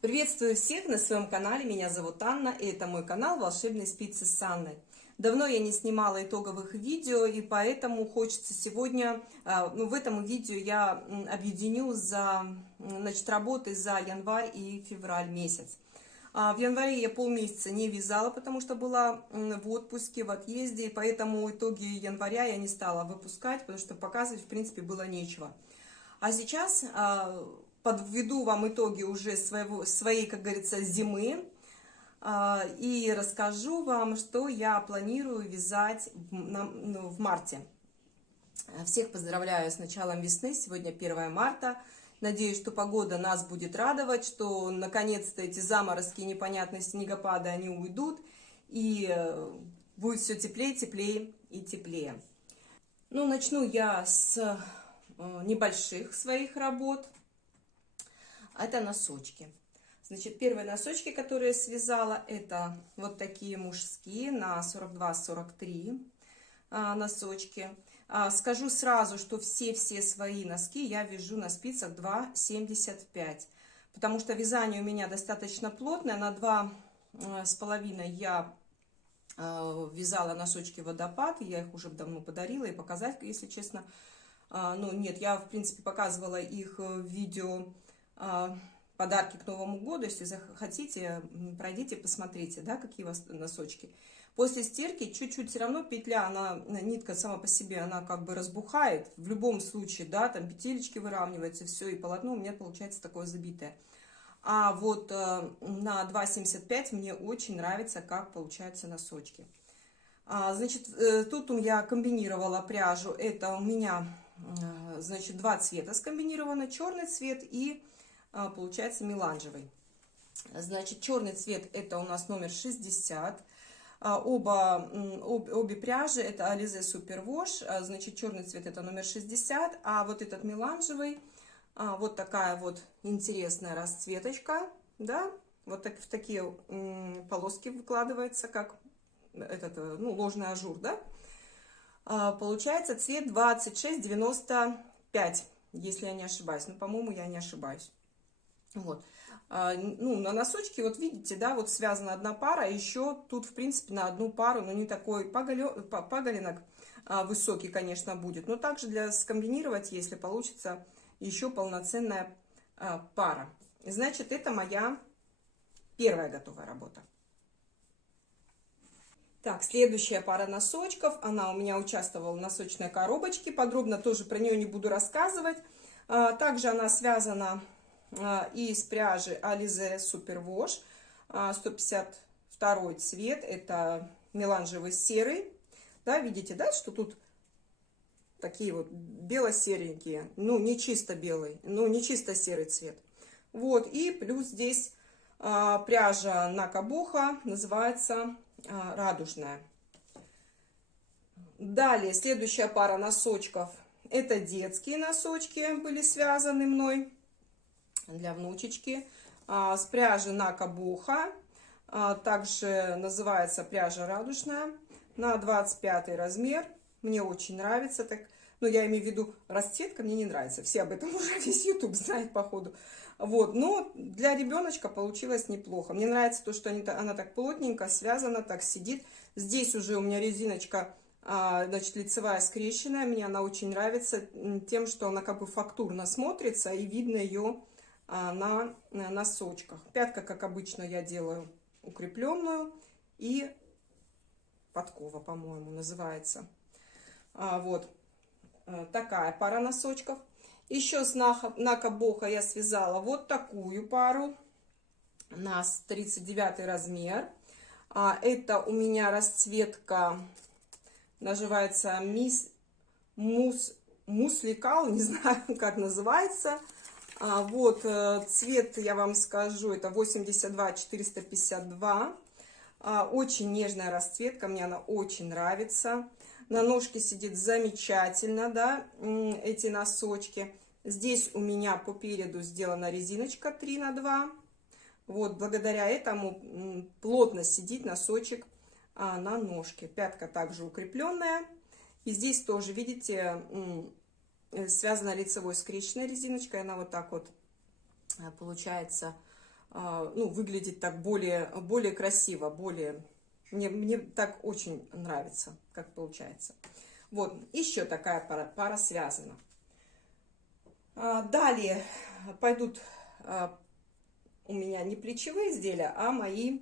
Приветствую всех на своем канале, меня зовут Анна, и это мой канал «Волшебные спицы с Анной». Давно я не снимала итоговых видео, и поэтому хочется сегодня, в этом видео я объединю работы за январь и февраль месяц. В январе я полмесяца не вязала, потому что была в отпуске, в отъезде, и поэтому итоги января я не стала выпускать, потому что показывать, в принципе, было нечего. А сейчас подведу вам итоги уже своей, как говорится, зимы. И расскажу вам, что я планирую вязать в марте. Всех поздравляю с началом весны. Сегодня 1 марта. Надеюсь, что погода нас будет радовать, что наконец-то эти заморозки, непонятные снегопады, они уйдут. И будет все теплее, теплее и теплее. Ну, начну я с небольших своих работ. Это носочки. Значит, первые носочки, которые я связала, это вот такие мужские на 42-43 носочки. Скажу сразу, что все свои носки я вяжу на спицах 2,75, потому что вязание у меня достаточно плотное. На 2,5 я вязала носочки водопад, я их уже давно подарила и показать, если честно. Ну, нет, я, в принципе, показывала их в видео подарки к Новому году. Если захотите, пройдите, посмотрите, да, какие у вас носочки. После стирки чуть-чуть все равно петля, нитка сама по себе, она как бы разбухает. В любом случае, да, там петелечки выравниваются, все, и полотно у меня получается такое забитое. А вот на 2,75 мне очень нравится, как получаются носочки. Значит, тут я комбинировала пряжу. Это у меня, значит, два цвета скомбинировано. Черный цвет и, получается, меланжевый. Значит, черный цвет это у нас номер 60. Обе пряжи это Alize Super Wash. Значит, черный цвет это номер 60. А вот этот меланжевый, вот такая вот интересная расцветочка. Да, вот так, в такие полоски выкладывается, как ложный ажур, да. Получается цвет 2695, если я не ошибаюсь. Ну, по-моему, я не ошибаюсь. Вот. Ну, на носочке, вот видите, да, вот связана одна пара, еще тут, в принципе, на одну пару, но не такой поголенок высокий, конечно, будет. Но также для скомбинировать, если получится, еще полноценная пара. Значит, это моя первая готовая работа. Так, следующая пара носочков, она у меня участвовала в носочной коробочке, подробно тоже про нее не буду рассказывать. Также она связана из пряжи Alize Super Wash, 152 цвет, это меланжевый серый. Да, видите, да, что тут такие вот бело-серенькие, ну не чисто белый, ну не чисто серый цвет. Вот, и плюс здесь пряжа Накабоха, называется радужная. Далее, следующая пара носочков, это детские носочки, были связаны мной для внучечки, с пряжи Накабоха, также называется пряжа радужная, на 25 размер. Мне очень нравится, так, но я имею в виду, расцветка мне не нравится, все об этом уже весь YouTube знает, походу. Вот, но для ребеночка получилось неплохо. Мне нравится то, что она так плотненько связана, так сидит. Здесь уже у меня резиночка, значит, лицевая скрещенная. Мне она очень нравится тем, что она как бы фактурно смотрится и видно ее на носочках. Пятка, как обычно, я делаю укрепленную, и подкова, по-моему, называется. Вот такая пара носочков. Еще с Накабоха я связала вот такую пару на 39 размер. Это у меня расцветка, называется мусликал, не знаю, как называется. Вот цвет, я вам скажу, это 82-452. Очень нежная расцветка, мне она очень нравится. На ножке сидит замечательно, да, эти носочки. Здесь у меня по переду сделана резиночка 3 на 2. Вот, благодаря этому плотно сидит носочек на ножке. Пятка также укрепленная. И здесь тоже, видите, связана лицевой скрещенной резиночкой. Она вот так вот получается ну, выглядеть так более красиво, мне так очень нравится, как получается. Вот, еще такая пара связана. Далее пойдут у меня не плечевые изделия, а мои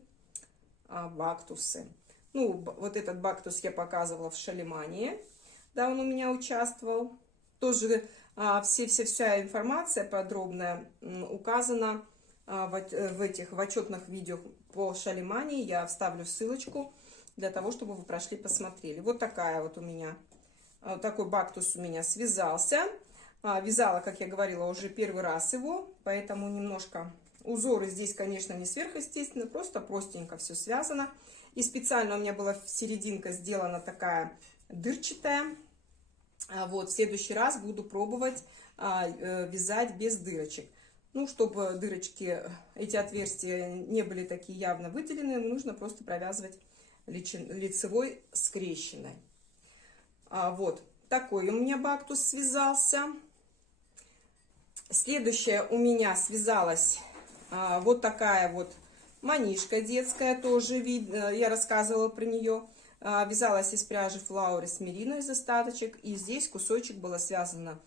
бактусы. Ну, вот этот бактус я показывала в Шалимане, да, он у меня участвовал. Тоже вся информация подробная указана в отчетных видео по Шалимане. Я вставлю ссылочку для того, чтобы вы прошли, посмотрели. Вот такая вот у меня, такой бактус у меня связался. Вязала, как я говорила, уже первый раз его, поэтому немножко узоры здесь, конечно, не сверхъестественные, просто простенько все связано. И специально у меня была серединка сделана такая дырчатая. Вот, в следующий раз буду пробовать вязать без дырочек. Ну, чтобы дырочки, эти отверстия не были такие явно выделены, нужно просто провязывать лицевой скрещенной. Вот, такой у меня бактус связался. Следующая у меня связалась вот такая вот манишка детская, тоже видно, я рассказывала про нее. Вязалась из пряжи Flowers Merino из остаточек. И здесь кусочек было связано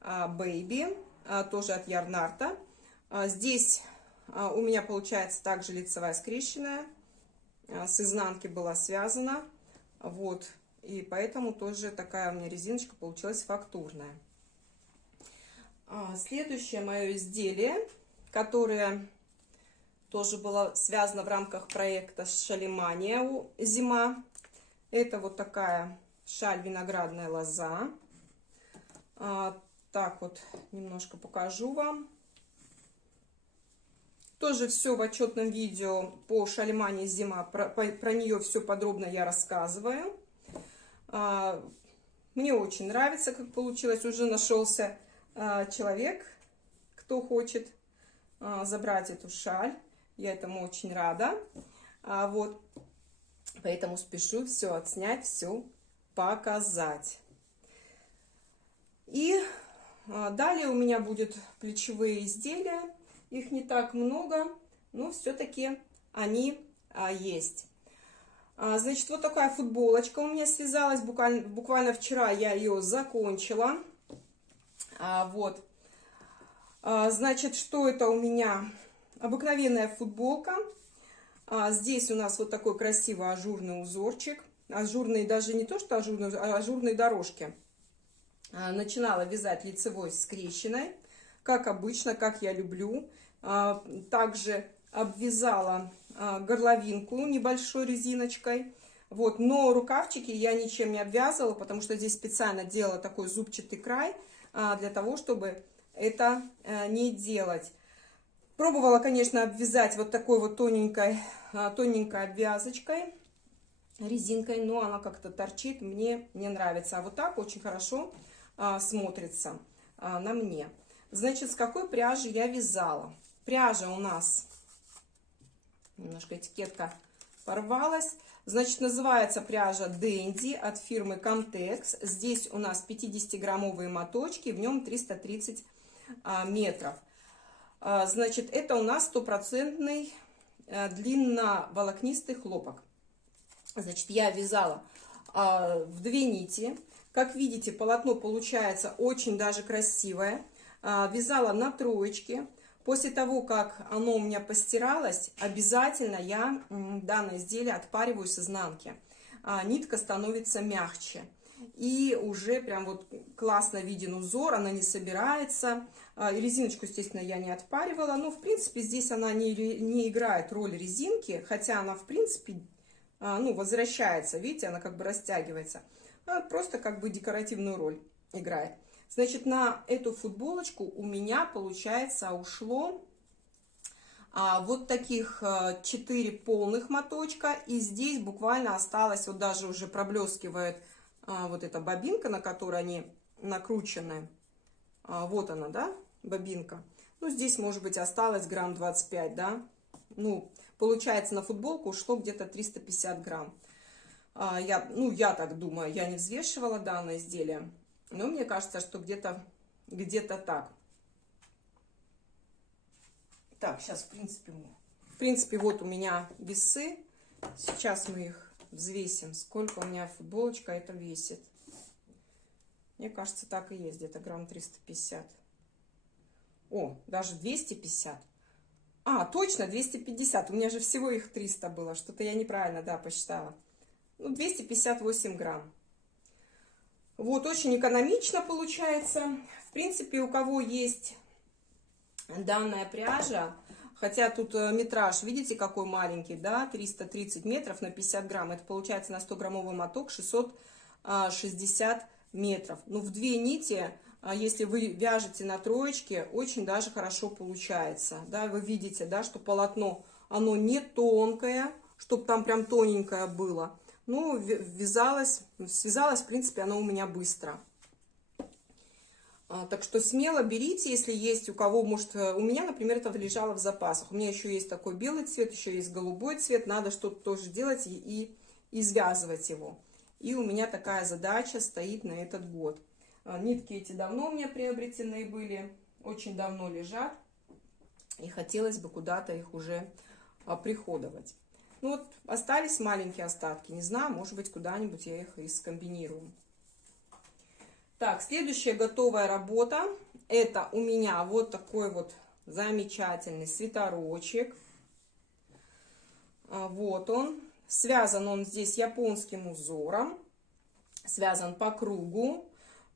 Baby, тоже от Ярнарта. Здесь у меня получается также лицевая скрещенная. С изнанки была связана. Вот. И поэтому тоже такая у меня резиночка получилась фактурная. Следующее мое изделие, которое тоже было связано в рамках проекта Шалимания зима. Это вот такая шаль виноградная лоза. Так вот, немножко покажу вам. Тоже все в отчетном видео по Шалимане зима. Про нее все подробно я рассказываю. Мне очень нравится, как получилось. Уже нашелся человек, кто хочет забрать эту шаль. Я этому очень рада. Вот. Поэтому спешу все отснять, все показать. И далее у меня будут плечевые изделия. Их не так много, но все-таки они есть. Значит, вот такая футболочка у меня связалась. Буквально вчера я ее закончила. Вот. Значит, что это у меня? Обыкновенная футболка. Здесь у нас вот такой красивый ажурный узорчик. Ажурный, даже не то что ажурный, а ажурные дорожки. Начинала вязать лицевой скрещенной, как обычно, как я люблю. Также обвязала горловинку небольшой резиночкой. Вот, но рукавчики я ничем не обвязывала, потому что здесь специально делала такой зубчатый край, для того, чтобы это не делать. Пробовала, конечно, обвязать вот такой вот тоненькой обвязочкой, резинкой, но она как-то торчит, мне не нравится. А вот так очень хорошо смотрится на мне. Значит, с какой пряжи я вязала? Пряжа у нас, немножко этикетка порвалась. Значит, называется пряжа Dandy от фирмы Comtex. Здесь у нас 50-граммовые моточки, в нем 330 метров. Значит, это у нас стопроцентный длинноволокнистый хлопок. Значит, я вязала в 2 нити. Как видите, полотно получается очень даже красивое. Вязала на троечке. После того, как оно у меня постиралось, обязательно я данное изделие отпариваю с изнанки. Нитка становится мягче. И уже прям вот классно виден узор, она не собирается. Резиночку, естественно, я не отпаривала. Но, в принципе, здесь она не играет роль резинки. Хотя она, в принципе, ну, возвращается. Видите, она как бы растягивается. Она просто как бы декоративную роль играет. Значит, на эту футболочку у меня, получается, ушло вот таких 4 полных моточка. И здесь буквально осталось, вот даже уже проблескивает вот эта бобинка, на которой они накручены. Вот она, да, бобинка. Ну, здесь, может быть, осталось грамм 25, да. Ну, получается, на футболку ушло где-то 350 грамм. Я так думаю, я не взвешивала данное изделие. Но мне кажется, что где-то так. Так, сейчас, в принципе, вот у меня весы. Сейчас мы их взвесим. Сколько у меня футболочка это весит. Мне кажется, так и есть, где-то грамм 350. О, даже 250. А, точно, 250. У меня же всего их 300 было. Что-то я неправильно, да, посчитала. Ну, 258 грамм. Вот, очень экономично получается. В принципе, у кого есть данная пряжа, хотя тут метраж, видите, какой маленький, да, 330 метров на 50 грамм. Это получается на 100-граммовый моток 660 метров. Ну, в 2 нити, если вы вяжете на троечке, очень даже хорошо получается. Да, вы видите, да, что полотно, оно не тонкое, чтобы там прям тоненькое было. Ну, связалось, в принципе, оно у меня быстро. Так что смело берите, если есть у кого, может, у меня, например, это лежало в запасах. У меня еще есть такой белый цвет, еще есть голубой цвет. Надо что-то тоже делать и связывать его. И у меня такая задача стоит на этот год. Нитки эти давно у меня приобретены были, очень давно лежат. И хотелось бы куда-то их уже приходовать. Ну вот, остались маленькие остатки. Не знаю, может быть, куда-нибудь я их и скомбинирую. Так, следующая готовая работа. Это у меня вот такой вот замечательный свитерочек. Вот он. Связан он здесь японским узором. Связан по кругу.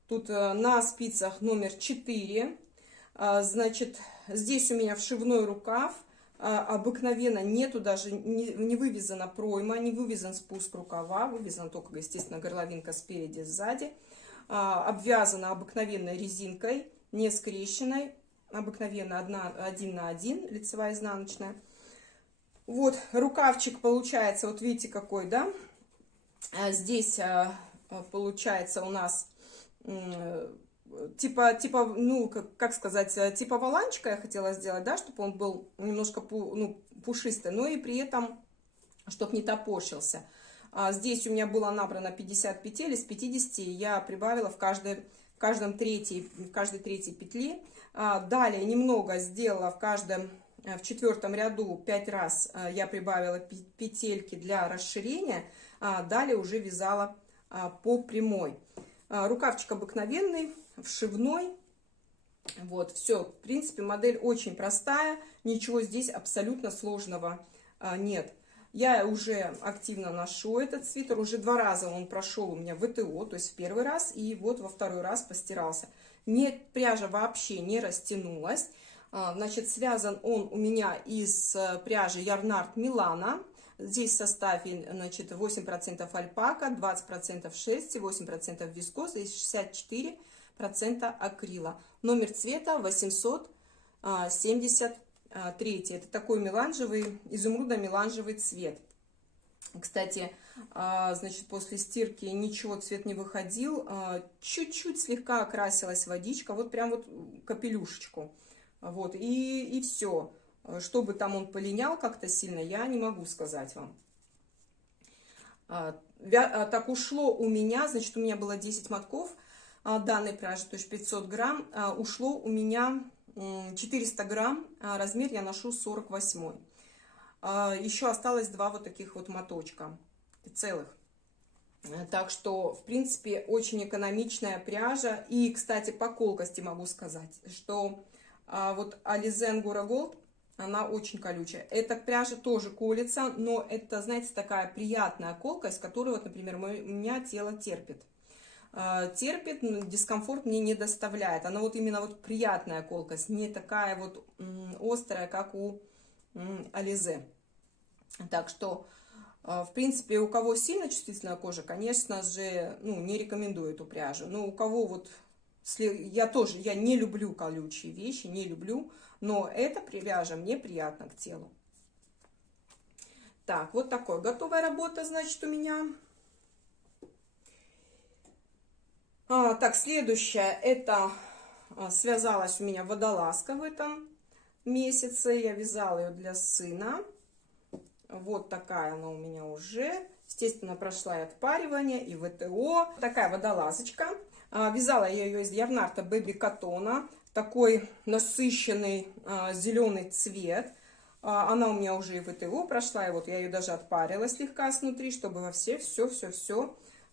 Тут на спицах номер 4. Значит, здесь у меня вшивной рукав. Обыкновенно нету даже, не вывязана пройма, не вывязан спуск рукава. Вывязана только, естественно, горловинка спереди, сзади. Обвязана обыкновенной резинкой, не скрещенной. Обыкновенно 1 на 1, лицевая изнаночная. Вот рукавчик получается, вот видите какой, да? Здесь получается у нас типа, ну, как сказать, типа воланчика я хотела сделать, да, чтобы он был немножко пушистый, но и при этом, чтобы не топорщился. Здесь у меня было набрано 50 петель, из 50 я прибавила в каждой третьей петли. Далее немного сделала в 4-м ряду 5 раз я прибавила петельки для расширения. Далее уже вязала по прямой. Рукавчик обыкновенный, вшивной. Вот, все. В принципе, модель очень простая. Ничего здесь абсолютно сложного нет. Я уже активно ношу этот свитер. Уже 2 раза он прошел у меня ВТО, то есть в 1-й раз. И вот во 2-й раз постирался. Пряжа вообще не растянулась. Значит, связан он у меня из пряжи Ярнард Милана. Здесь в составе, значит, 8% альпака, 20% шерсти, 8% вискоза и 64% акрила. Номер цвета 873. Это такой меланжевый, изумрудно-меланжевый цвет. Кстати, значит, после стирки ничего, цвет не выходил. Чуть-чуть слегка окрасилась водичка, вот прям вот капелюшечку. Вот, и все. Чтобы там он полинял как-то сильно, я не могу сказать вам. Так ушло у меня, значит, у меня было 10 мотков данной пряжи, то есть 500 грамм. Ушло у меня 400 грамм, размер я ношу 48. Еще осталось 2 вот таких вот моточка целых. Так что, в принципе, очень экономичная пряжа. И, кстати, по колкости могу сказать, что вот Alize Angora Gold, она очень колючая. Эта пряжа тоже колется, но это, знаете, такая приятная колкость, которую, вот, например, у меня тело терпит. Терпит, дискомфорт мне не доставляет. Она вот именно вот приятная колкость, не такая вот острая, как у Alize. Так что, в принципе, у кого сильно чувствительная кожа, конечно же, ну, не рекомендую эту пряжу. Но у кого вот, я не люблю колючие вещи, не люблю, но эта пряжа мне приятна к телу. Так, вот такой готовая работа, значит, у меня. Так, следующая, это связалась у меня водолазка в этом месяце. Я вязала ее для сына. Вот такая она у меня уже. Естественно, прошла и отпаривание, и ВТО. Такая водолазочка. Вязала я ее из Ярнарта Baby Коттона. Такой насыщенный зеленый цвет. Она у меня уже и ВТО прошла, и вот я ее даже отпарила слегка снутри, чтобы во все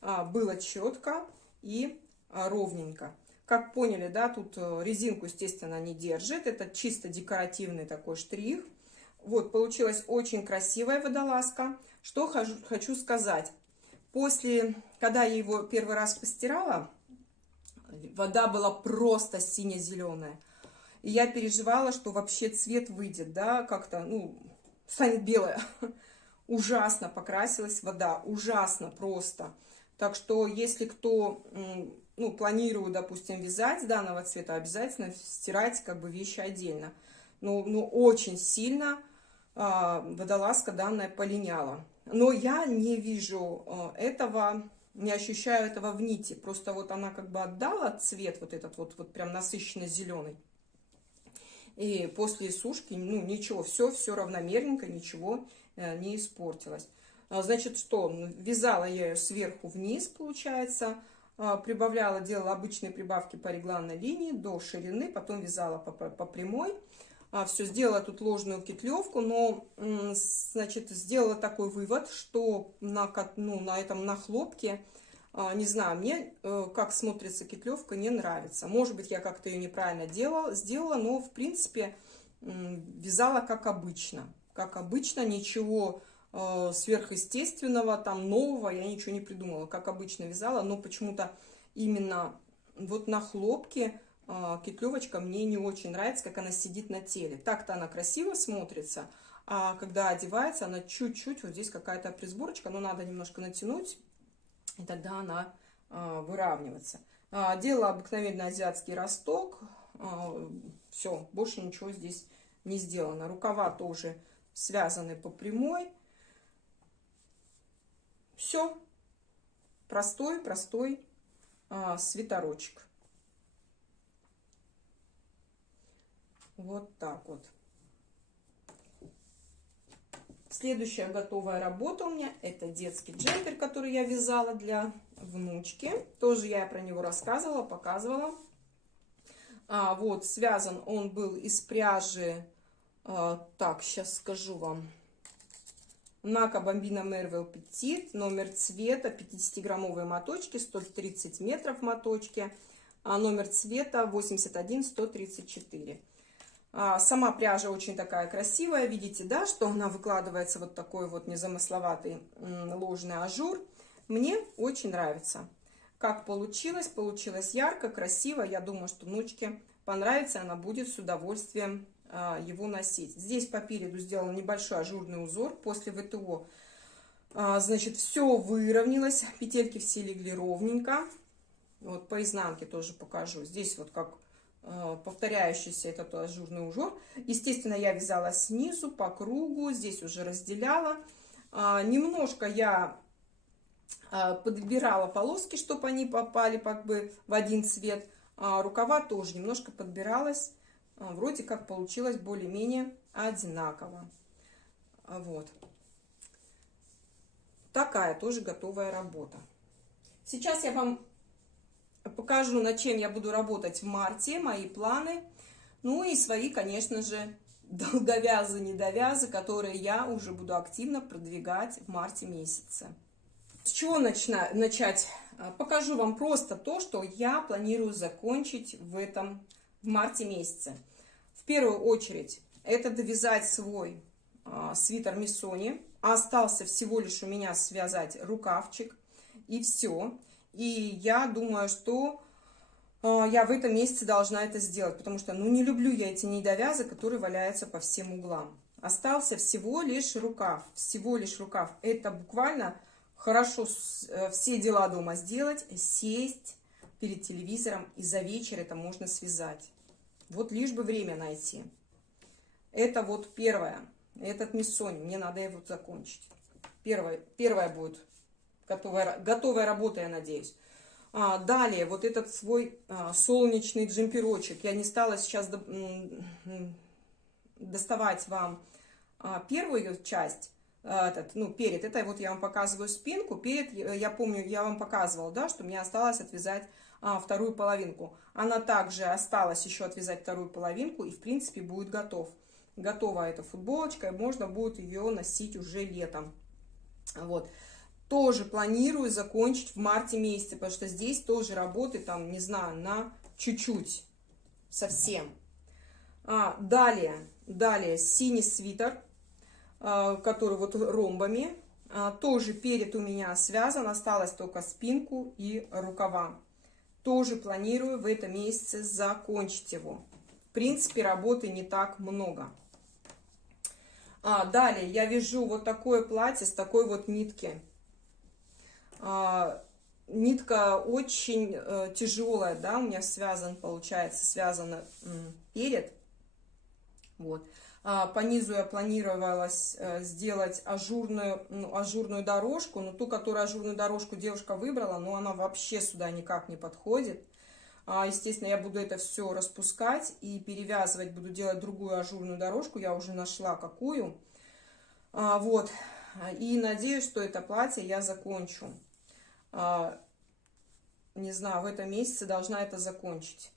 было четко и ровненько. Как поняли, да, тут резинку, естественно, не держит. Это чисто декоративный такой штрих. Вот, получилась очень красивая водолазка. Что хочу сказать. Когда я его первый раз постирала, вода была просто сине-зеленая. И я переживала, что вообще цвет выйдет, да, как-то, ну, станет белая. Ужасно покрасилась вода, ужасно просто. Так что, если кто, ну, планирует, допустим, вязать данного цвета, обязательно стирайте как бы вещи отдельно. Ну очень сильно водолазка данная полиняла. Но я не вижу этого, не ощущаю этого в нити. Просто вот она как бы отдала цвет вот этот вот прям насыщенно зеленый. И после сушки, ну, ничего, все равномерненько, ничего не испортилось. Значит, что? Вязала я ее сверху вниз, получается. Прибавляла, делала обычные прибавки по регланной линии до ширины. Потом вязала по прямой. Все, сделала тут ложную кетлевку. Но, значит, сделала такой вывод, что на хлопке, не знаю, мне как смотрится кетлевка, не нравится. Может быть, я как-то ее неправильно сделала, но в принципе вязала как обычно. Как обычно, ничего сверхъестественного, там нового я ничего не придумала. Как обычно вязала, но почему-то именно вот на хлопке кетлевочка мне не очень нравится, как она сидит на теле. Так-то она красиво смотрится, а когда одевается, она чуть-чуть, вот здесь какая-то присборочка, но надо немножко натянуть. И тогда она выравнивается. Делала обыкновенный азиатский росток. Все, больше ничего здесь не сделано. Рукава тоже связаны по прямой. Все. Простой свитерочек. Вот так вот. Следующая готовая работа у меня это детский джемпер, который я вязала для внучки. Тоже я про него рассказывала, показывала. Вот, связан он был из пряжи, так, сейчас скажу вам. Нака Бомбина Мервел Петит, номер цвета 50-граммовые моточки, 130 метров моточки, номер цвета 81134. Сама пряжа очень такая красивая, видите, да, что она выкладывается вот такой вот незамысловатый ложный ажур. Мне очень нравится. Как получилось? Получилось ярко, красиво. Я думаю, что внучке понравится, она будет с удовольствием его носить. Здесь по переду сделала небольшой ажурный узор после ВТО. Значит, все выровнялось, петельки все легли ровненько. Вот по изнанке тоже покажу. Здесь вот как повторяющийся этот ажурный узор. Естественно, я вязала снизу по кругу, здесь уже разделяла. Немножко я подбирала полоски, чтобы они попали как бы в один цвет. Рукава тоже немножко подбиралась. Вроде как получилось более-менее одинаково. Вот. Такая тоже готовая работа. Сейчас я вам покажу, над чем я буду работать в марте, мои планы. Ну и свои, конечно же, долговязы, недовязы, которые я уже буду активно продвигать в марте месяце. С чего начать? Покажу вам просто то, что я планирую закончить в марте месяце. В первую очередь, это довязать свой свитер Миссони. Остался всего лишь у меня связать рукавчик, и все. И я думаю, что я в этом месяце должна это сделать, потому что, ну, не люблю я эти недовязы, которые валяются по всем углам. Остался всего лишь рукав. Всего лишь рукав. Это буквально хорошо все дела дома сделать, сесть перед телевизором, и за вечер это можно связать. Вот лишь бы время найти. Это вот первое. Этот Миссони. Мне надо его закончить. Первая будет готовая работа, я надеюсь. Далее, вот этот свой солнечный джемперочек. Я не стала сейчас доставать вам первую часть. Перед. Это вот я вам показываю спинку. Перед, я помню, я вам показывала, да, что мне осталось отвязать вторую половинку. Она также осталась еще отвязать вторую половинку, и в принципе будет готова эта футболочка, и можно будет ее носить уже летом. Вот. Тоже планирую закончить в марте месяце, потому что здесь тоже работы, там, не знаю, на чуть-чуть, совсем. Далее синий свитер, который вот ромбами. Тоже перед у меня связан, осталось только спинку и рукава. Тоже планирую в этом месяце закончить его. В принципе, работы не так много. Далее я вяжу вот такое платье с такой вот нитки. Нитка очень тяжелая, да, у меня связана перед. Вот. По низу я планировалась сделать ажурную дорожку, но ту, которую ажурную дорожку девушка выбрала, но она вообще сюда никак не подходит. Естественно, я буду это все распускать и перевязывать, буду делать другую ажурную дорожку, я уже нашла какую. Вот, и надеюсь, что это платье я закончу. Не знаю, в этом месяце должна это закончить.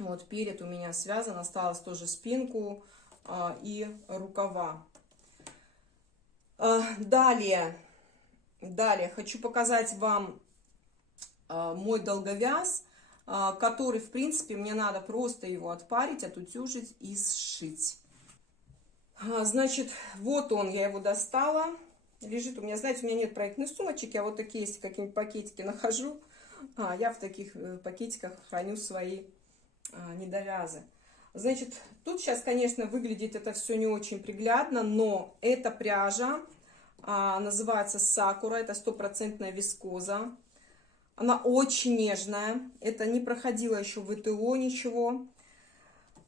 Вот, перед у меня связан, осталось тоже спинку и рукава. Далее хочу показать вам мой долговяз, который, в принципе, мне надо просто его отпарить, отутюжить и сшить. Значит, вот он, я его достала. Лежит у меня, знаете, у меня нет проектных сумочек, я вот такие, если какие-нибудь пакетики нахожу, я в таких пакетиках храню свои недовязы. Значит, тут сейчас, конечно, выглядит это все не очень приглядно, но эта пряжа называется Сакура, это 100% вискоза. Она очень нежная, это не проходило еще в ВТО ничего.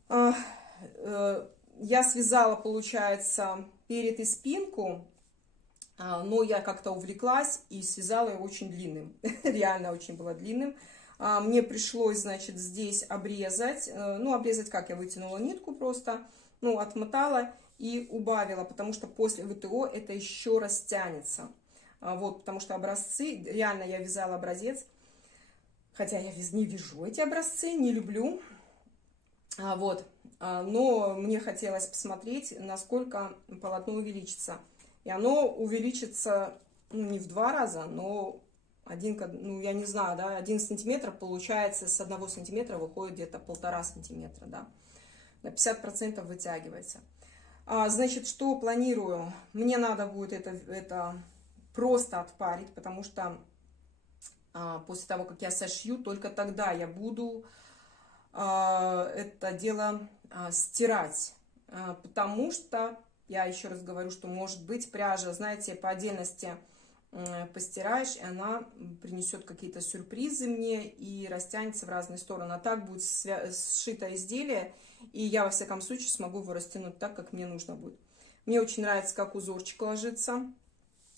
Я связала, получается, перед и спинку, но я как-то увлеклась и связала его очень длинным. Реально очень было длинным. Мне пришлось, значит, здесь обрезать. Ну, обрезать как? Я вытянула нитку просто, ну, отмотала и убавила, потому что после ВТО это еще растянется. Вот, потому что образцы, реально я вязала образец, хотя я не вяжу эти образцы, не люблю. Вот, но мне хотелось посмотреть, насколько полотно увеличится. И оно увеличится, ну, не в 2 раза, но ну, я не знаю, да, 1 сантиметр получается, с 1 сантиметра выходит где-то 1,5 сантиметра, да, на 50% вытягивается. Значит, что планирую? Мне надо будет это просто отпарить, потому что после того, как я сошью, только тогда я буду это дело стирать, потому что, я еще раз говорю, что может быть пряжа, знаете, по отдельности постираешь, и она принесет какие-то сюрпризы мне и растянется в разные стороны. А так будет сшито изделие, и я, во всяком случае, смогу его растянуть так, как мне нужно будет. Мне очень нравится, как узорчик ложится.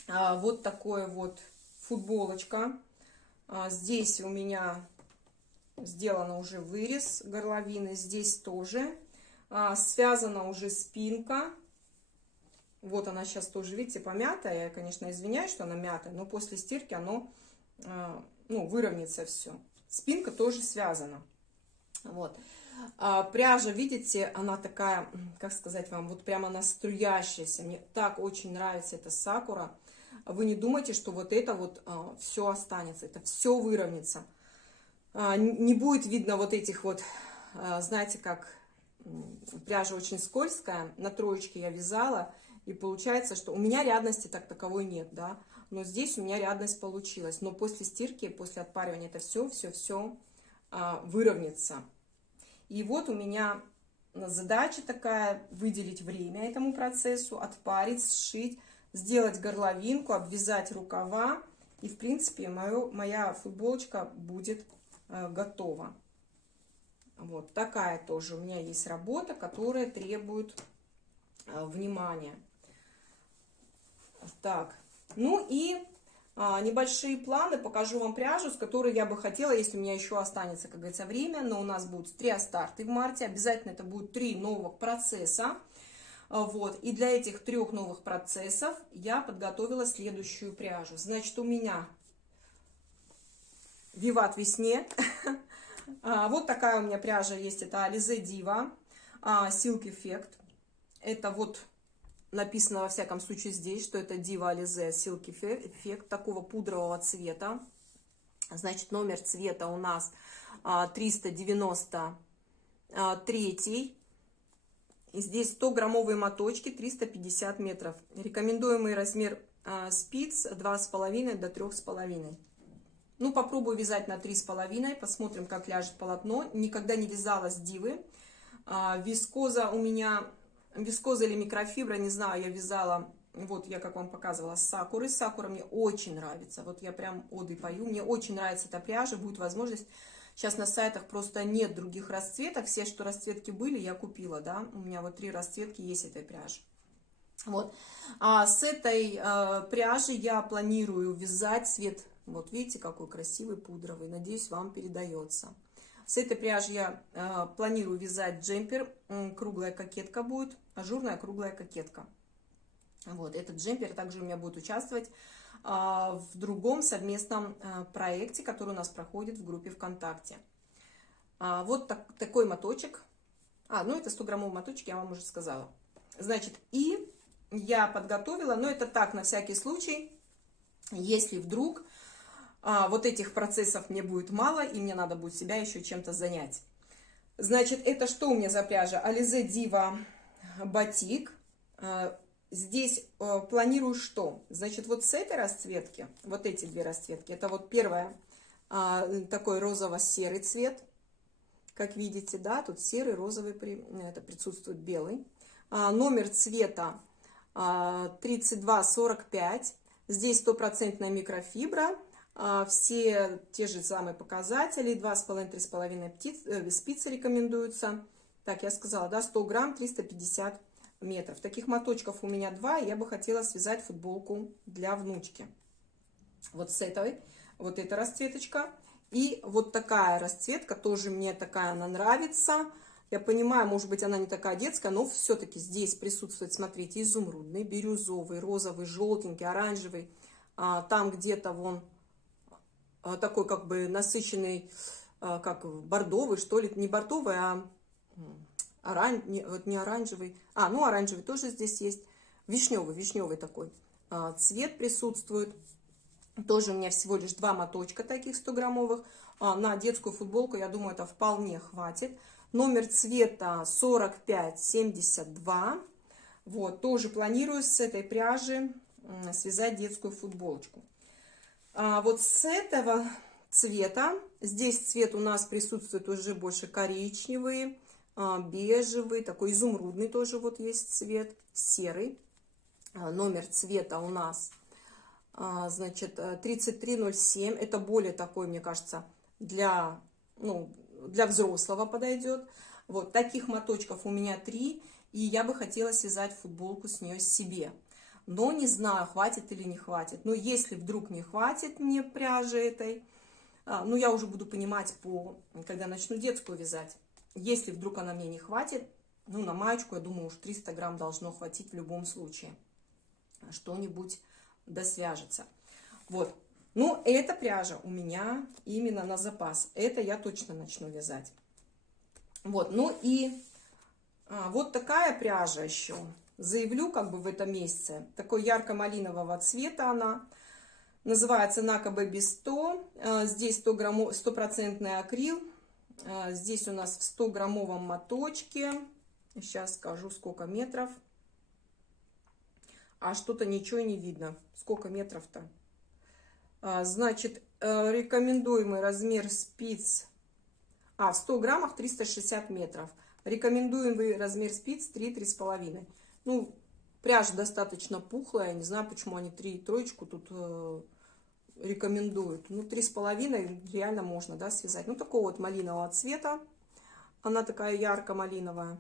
Вот такое вот футболочка. Здесь у меня сделана уже вырез горловины, здесь тоже. Связана уже спинка. Вот она сейчас тоже, видите, помятая. Я, конечно, извиняюсь, что она мятая, но после стирки оно, ну, выровняется все. Спинка тоже связана. Вот. Пряжа, видите, она такая, как сказать вам, вот прямо она струящаяся. Мне так очень нравится эта Сакура. Вы не думайте, что вот это вот все останется, это все выровняется. Не будет видно вот этих вот, знаете, как пряжа очень скользкая. На троечке я вязала, и получается, что у меня рядности так таковой нет, да. Но здесь у меня рядность получилась. Но после стирки, после отпаривания это все выровняется. И вот у меня задача такая: выделить время этому процессу, отпарить, сшить, сделать горловинку, обвязать рукава. И, в принципе, моя футболочка будет готова. Вот такая тоже у меня есть работа, которая требует внимания. Так, ну и небольшие планы. Покажу вам пряжу, с которой я бы хотела, если у меня еще останется, как говорится, время. Но у нас будут 3 старты в марте. Обязательно это будет 3 новых процесса. Вот. И для этих 3 новых процессов я подготовила следующую пряжу. Значит, у меня Виват весне. Вот такая у меня пряжа есть. Это Alize Diva Silk Effect. Это вот написано во всяком случае здесь, что это Diva Alize Silk Effect такого пудрового цвета. Значит, номер цвета у нас 393. И здесь 100-граммовые моточки, 350 метров. Рекомендуемый размер спиц 2,5 до 3,5. Ну, попробую вязать на 3,5. Посмотрим, как ляжет полотно. Никогда не вязала с Дивы. Вискоза у меня, вискоза или микрофибра, не знаю, я вязала, вот я как вам показывала, с Сакуры. Сакура мне очень нравится. Вот я прям оды пою. Мне очень нравится эта пряжа. Будет возможность. Сейчас на сайтах просто нет других расцветок. Все, что расцветки были, я купила, да. У меня вот 3 расцветки есть этой пряжи. Вот. А с этой пряжи я планирую вязать цвет. Вот видите, какой красивый пудровый. Надеюсь, вам передается. С этой пряжи я планирую вязать джемпер. Круглая кокетка будет. Ажурная круглая кокетка. Вот. Этот джемпер также у меня будет участвовать в другом совместном проекте, который у нас проходит в группе ВКонтакте. Вот такой моточек. Ну это 100-граммовый моточек, я вам уже сказала. Значит, и я подготовила, но это так, на всякий случай, если вдруг вот этих процессов мне будет мало, и мне надо будет себя еще чем-то занять. Значит, это что у меня за пряжа? Alize Diva Batik. Здесь планирую что? Значит, вот с этой расцветки, вот эти 2 расцветки, это вот первая, такой розово-серый цвет, как видите, да, тут серый, розовый, это присутствует белый. Номер цвета 3245, здесь 100% микрофибра, все те же самые показатели, 2,5-3,5 спицы рекомендуются. Так, я сказала, да, 100 грамм, 350 метров. Таких моточков у меня 2, и я бы хотела связать футболку для внучки. Вот с этой, вот эта расцветочка. И вот такая расцветка, тоже мне такая она нравится. Я понимаю, может быть, она не такая детская, но все-таки здесь присутствует, смотрите, изумрудный, бирюзовый, розовый, желтенький, оранжевый. Там где-то вон такой как бы насыщенный, как бордовый, что ли, не бордовый, а вот не оранжевый, ну оранжевый тоже здесь есть, вишневый такой цвет присутствует. Тоже у меня всего лишь 2 моточка таких 100-граммовых. На детскую футболку, я думаю, это вполне хватит. Номер цвета 4572. Вот, тоже планирую с этой пряжи связать детскую футболочку. Вот с этого цвета, здесь цвет у нас присутствует уже больше коричневый, бежевый, такой изумрудный тоже вот есть цвет, серый. Номер цвета у нас, значит, 3307. Это более такой, мне кажется, для взрослого подойдет. Вот таких моточков у меня 3, и я бы хотела связать футболку с нее себе. Но не знаю, хватит или не хватит. Но если вдруг не хватит мне пряжи этой, я уже буду понимать, когда начну детскую вязать. Если вдруг она мне не хватит, на маечку, я думаю, уж 300 грамм должно хватить в любом случае. Что-нибудь досвяжется. Вот. Эта пряжа у меня именно на запас. Это я точно начну вязать. Вот. Вот такая пряжа еще. Заявлю как бы в этом месяце. Такой ярко-малинового цвета она. Называется Naka Baby 100. Здесь 100% акрил. Здесь у нас в 100-граммовом моточке. Сейчас скажу, сколько метров. Что-то ничего не видно. Сколько метров-то? Значит, рекомендуемый размер спиц. В 100 граммах 360 метров. Рекомендуемый размер спиц 3-3,5. Пряжа достаточно пухлая. Не знаю, почему они 3,3 тут рекомендуют. 3,5 реально можно, да, связать. Такого вот малинового цвета. Она такая ярко-малиновая.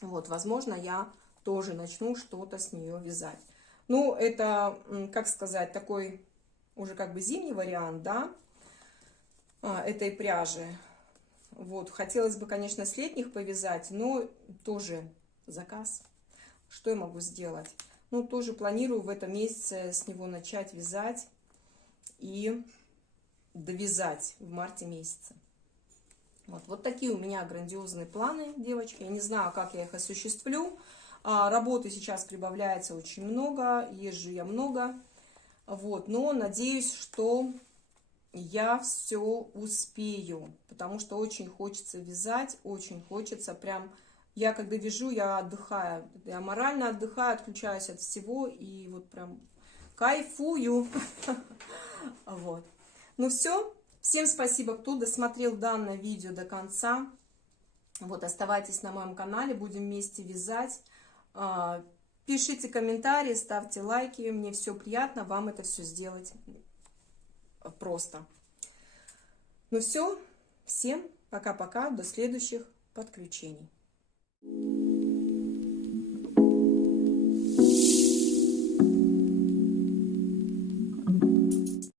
Вот, возможно, я тоже начну что-то с нее вязать. Это, как сказать, такой уже как бы зимний вариант, да, этой пряжи. Вот, хотелось бы, конечно, с летних повязать, но тоже заказ. Что я могу сделать? Тоже планирую в этом месяце с него начать вязать и довязать в марте месяце. Вот такие у меня грандиозные планы, девочки. Я не знаю, как я их осуществлю. Работы сейчас прибавляется очень много, езжу я много. Но надеюсь, что я все успею, потому что очень хочется вязать, очень хочется прям. Я когда вяжу, я отдыхаю, я морально отдыхаю, отключаюсь от всего и вот прям кайфую. Ну все, всем спасибо, кто досмотрел данное видео до конца. Оставайтесь на моем канале, будем вместе вязать. Пишите комментарии, ставьте лайки, мне все приятно вам это все сделать просто. Ну все, всем пока-пока, до следующих подключений.